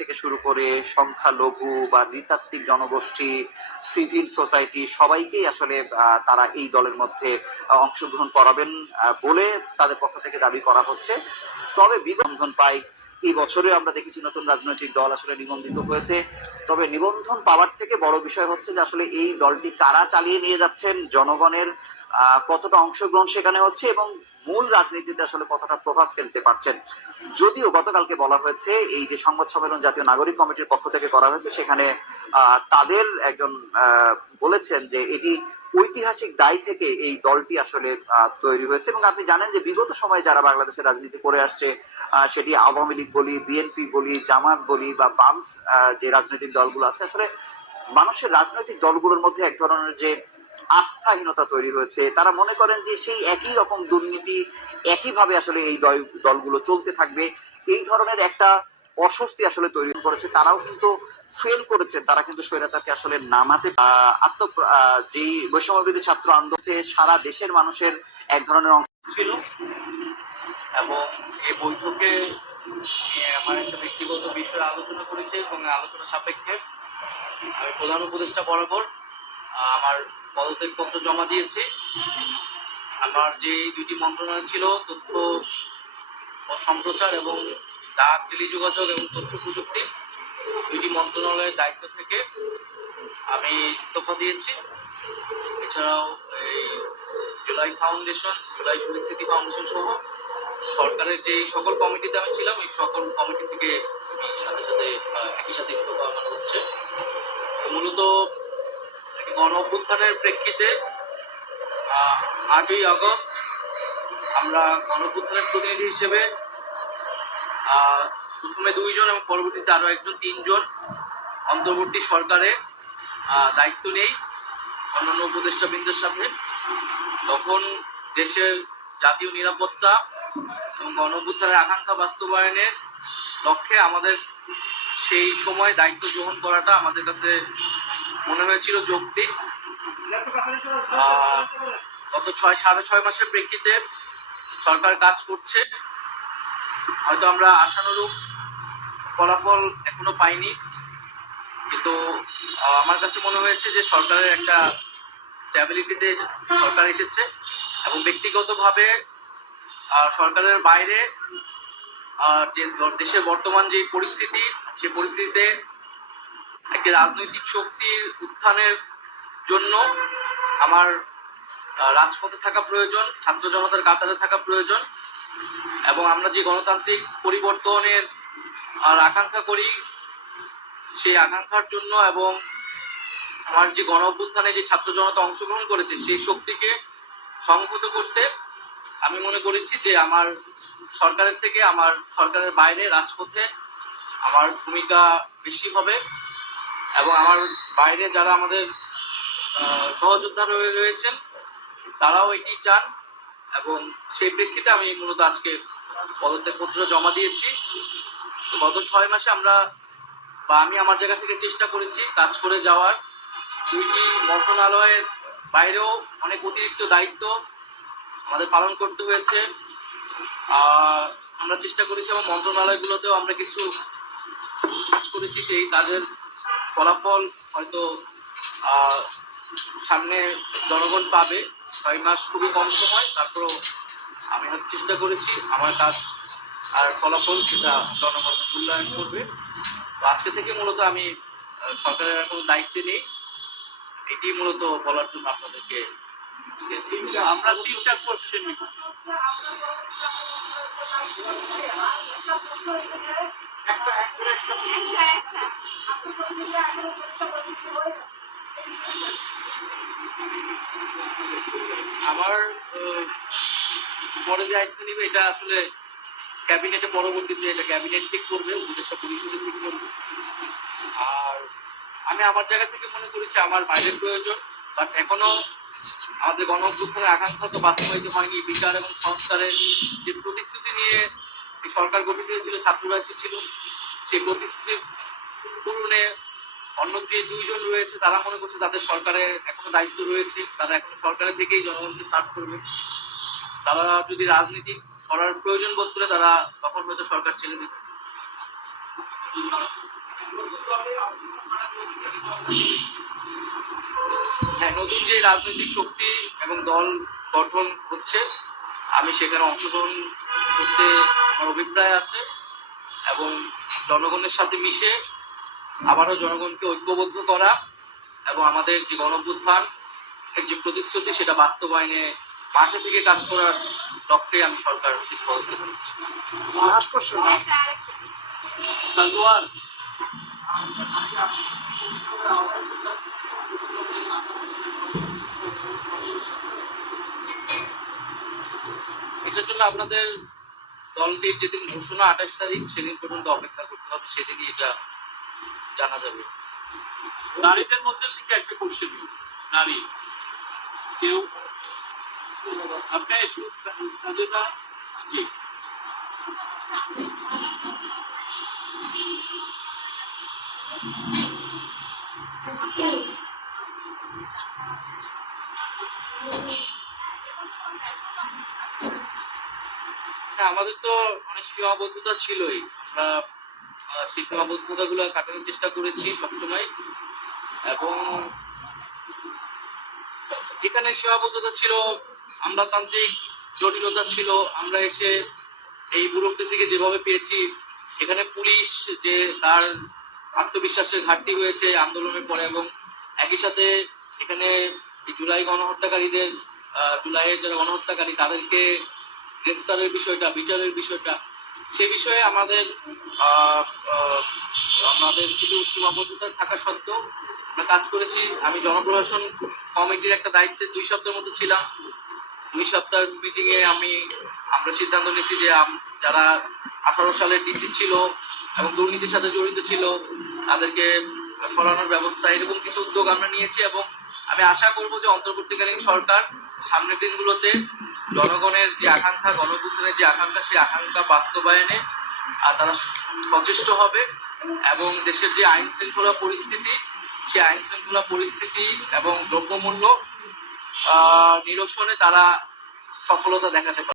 থেকে শুরু করে সংখ্যালঘু বা নৃতাত্ত্বিক জনগোষ্ঠী, সিভিল সোসাইটি সবাইকেই আসলে তারা এই দলের মধ্যে অংশগ্রহণ করাবেন বলে তাদের পক্ষ থেকে দাবি করা হচ্ছে। তবে নিবন্ধন পাই এই বছরে আমরা দেখেছি নতুন রাজনৈতিক দল আসলে নিবন্ধিত হয়েছে। তবে নিবন্ধন পাওয়ার থেকে বড় বিষয় হচ্ছে যে আসলে এই দলটি কারা চালিয়ে নিয়ে যাচ্ছেন, জনগণের কতটা অংশগ্রহণ সেখানে হচ্ছে এবং মূল রাজনীতিতে আসলে কতটা প্রভাব ফেলতে পারছেন। যদিও গতকালকে বলা হয়েছে এই যে সংবাদ সম্মেলন জাতীয় নাগরিক কমিটির পক্ষ থেকে করা হয়েছে, সেখানে তাদের একজন বলেছেন যে এটি ঐতিহাসিক দায় থেকে এই দলটি আসলে তৈরি হয়েছে। এবং আপনি জানেন যে বিগত সময়ে যারা বাংলাদেশের রাজনীতি করে আসছে, সেটি আওয়ামী লীগ বলি, বিএনপি বলি, জামাত বলি বা বাম যে রাজনৈতিক দলগুলো আছে, আসলে মানুষের রাজনৈতিক দলগুলোর মধ্যে এক ধরনের যে আস্থাহীনতা তৈরি হয়েছে। তারা মনে করেন যে সেই একই রকম দুর্নীতি একইভাবে আসলে এই দলগুলো চলতে থাকবে, এই ধরনের একটা অস্বস্তি আসলে তৈরি করেছে। তারাও কিন্তু ফেল করেছে, তারা কিন্তু স্বৈরাচারকে আসলে নামাতে যেই বৈষম্যবিরোধী ছাত্র আন্দোলনে সারা দেশের মানুষের এক ধরনের অংশ ছিল। এবং এই বৈঠকে আমার একটা ব্যক্তিগত বিষয়ে আলোচনা করেছি এবং আলোচনা সাপেক্ষে আমি প্রধান উপদেষ্টা বরাবর আমার পদত্যাগপত্র জমা দিয়েছি। আমার যে দুটি মন্ত্রণালয় ছিল, তথ্য ও সম্প্রচার এবং ডাক, টেলিযোগাযোগ এবং তথ্য প্রযুক্তি, দুইটি মন্ত্রণালয়ের দায়িত্ব থেকে আমি ইস্তফা দিয়েছি। এছাড়াও এই জুলাই ফাউন্ডেশন, জুলাই শহীদ স্মৃতি ফাউন্ডেশন সহ সরকারের যে সকল কমিটিতে আমি ছিলাম, এই সকল কমিটি থেকে আমি একই সাথে ইস্তফা আমার হচ্ছে। মূলত গণ অভ্যুত্থানের প্রেক্ষিতে 8ই আগস্ট আমরা গণ অভ্যুত্থানের প্রতিনিধি হিসেবে প্রথমে 2 জন এবং পরবর্তীতে আরও একজন, 3 জন অন্তর্বর্তী সরকারে দায়িত্ব নেই অন্যান্য উপদেষ্টাবৃন্দের সাথে। তখন দেশের জাতীয় নিরাপত্তা এবং গণ অভ্যুত্থানের আকাঙ্ক্ষা বাস্তবায়নের লক্ষ্যে আমাদের সেই সময় দায়িত্ব গ্রহণ করাটা আমাদের কাছে মনে হয়েছিল যৌক্তিক। গত 6.5 মাসের প্রেক্ষিতে সরকার কাজ করছে, হয়তো আমরা আশানুরূপ ফলাফল এখনো পাইনি, কিন্তু আমার কাছে মনে হয়েছে যে সরকারের একটা স্ট্যাবিলিটিতে সরকার এসেছে এবং ব্যক্তিগতভাবে সরকারের বাইরে যে দেশের বর্তমান যে পরিস্থিতি, সেই পরিস্থিতিতে একটি রাজনৈতিক শক্তির উত্থানের জন্য আমার রাজপথে থাকা প্রয়োজন, ছাত্র জনতার কাতারে থাকা প্রয়োজন। এবং আমরা যে গণতান্ত্রিক পরিবর্তনের আকাঙ্ক্ষা করি, সেই আকাঙ্ক্ষার জন্য এবং আমার যে গণ অভ্যুত্থানে যে ছাত্র জনতা অংশগ্রহণ করেছে, সেই শক্তিকে সংহত করতে আমি মনে করেছি যে আমার সরকারের থেকে, আমার সরকারের বাইরে রাজপথে আমার ভূমিকা বেশি হবে। এবং আমার বাইরে যারা আমাদের সহযোদ্ধা রয়েছেন, তারাও এটি চান এবং সেই প্রেক্ষিতে আমি মূলত আজকে পদত্যাগপত্র জমা দিয়েছি। গত 6 মাসে আমি আমার জায়গা থেকে চেষ্টা করেছি কাজ করে যাওয়ার। 2টি মন্ত্রণালয়ের বাইরেও অনেক অতিরিক্ত দায়িত্ব আমাদের পালন করতে হয়েছে। আমরা চেষ্টা করেছি এবং মন্ত্রণালয়গুলোতেও আমরা কিছু কাজ করেছি। সেই কাজের ফলাফল হয়তো সামনে জনগণ পাবে। 6 মাস খুবই কম সময়, তারপরও আমি চেষ্টা করেছি আমার কাজ আর ফলাফল সেটা জনগণ মূল্যায়ন করবে। তো আজকে থেকে মূলত আমি সরকারের কোনো দায়িত্বে নেই, এটি মূলত বলার জন্য আপনাদেরকে আমরা 3টা কোশ্চেন নিব। আমার পরে যে দায়িত্ব নিবে এটা আসলে ক্যাবিনেটে, পরবর্তীতে এটা ক্যাবিনেট ঠিক করবে, উপদেষ্টা পরিষদে ঠিক করবে। আর আমি আমার জায়গা থেকে মনে করেছি আমার বাইরের প্রয়োজন, বাট এখনো আমাদের গণ অভ্যুত্থানের আকাঙ্ক্ষা তো বাস্তবায়িত হয়নি। বিচার এবং সংস্কারের যে প্রতিশ্রুতি নিয়ে এই সরকার গঠিত হয়েছিল, ছাত্ররা এসেছিল, সেই প্রতিশ্রুতি পূরণে অন্য যে 2 জন রয়েছে তারা মনে করছে তাদের সরকারে এখনো দায়িত্ব রয়েছে, তারা এখনো সরকারের থেকেই জনগণকে সার্ভ করবে। তারা যদি রাজনীতি করার প্রয়োজন বোধ করে, তারা তখন হয়তো সরকার ছেড়ে দেবে। হ্যাঁ, নতুন যে রাজনৈতিক শক্তি এবং দল গঠন হচ্ছে, আমি সেখানে অংশগ্রহণ করতে আমার অভিপ্রায় আছে এবং জনগণের সাথে মিশে আবারও জনগণকে ঐক্যবদ্ধ করা এবং আমাদের যে গণঅভ্যুত্থান এর যে প্রতিশ্রুতি সেটা বাস্তবায়নে মাঠে থেকে কাজ করার লক্ষ্যে আমি সরকার পদক্ষেপ নিচ্ছি। সাজওয়ার এটার জন্য আপনাদের দলটির যেদিন ঘোষণা 28 তারিখ, সেদিন পর্যন্ত অপেক্ষা করতে হবে, সেদিনই এটা জানা যাবে। নারীদের মধ্যে থেকে একটা কোশ্চেন, নারী কেউ আপনি সাজেদা কি না, আমাদের তো অনেক সীমাবদ্ধতা ছিলই। আমরা সেই সীমাবদ্ধতা গুলো কাটানোর চেষ্টা করেছি সবসময় এবং এখানে সীমাবদ্ধতা ছিল, আমলাতান্ত্রিক জটিলতা ছিল। আমরা এসে এই ব্যুরোক্রেসিকে যেভাবে পেয়েছি, এখানে পুলিশ যে তার আত্মবিশ্বাসের ঘাটতি হয়েছে আন্দোলনের পরে এবং একই সাথে এখানে এই জুলাই গণহত্যাকারীদের জুলাইয়ের যারা গণহত্যাকারী তাদেরকে গ্রেফতারের বিষয়টা, বিচারের বিষয়টা, সে বিষয়ে আমাদের আহ, আহ, আমাদের কিছু সীমাবদ্ধতা থাকা সত্ত্বেও আমরা কাজ করেছি। আমি জনপ্রশাসন কমিটির একটা দায়িত্বে 2 সপ্তাহের মতো ছিলাম। 2 সপ্তাহের মিটিং এ আমরা সিদ্ধান্ত নিয়েছি যে যারা 18 সালের ডিসি ছিল এবং দুর্নীতির সাথে জড়িত ছিল তাদেরকে সরানোর ব্যবস্থা, এরকম কিছু উদ্যোগ আমরা নিয়েছি এবং আমি আশা করব যে অন্তর্বর্তীকালীন সরকার সামনের দিনগুলোতে জনগণের যে আকাঙ্ক্ষা, গণঅভ্যুত্থানের যে আকাঙ্ক্ষা, সেই আকাঙ্ক্ষা বাস্তবায়নে তারা সচেষ্ট হবে এবং দেশের যে আইন শৃঙ্খলা পরিস্থিতি, সেই আইন শৃঙ্খলা পরিস্থিতি এবং দ্রব্যমূল্য নিরসনে তারা সফলতা দেখাতে পারে।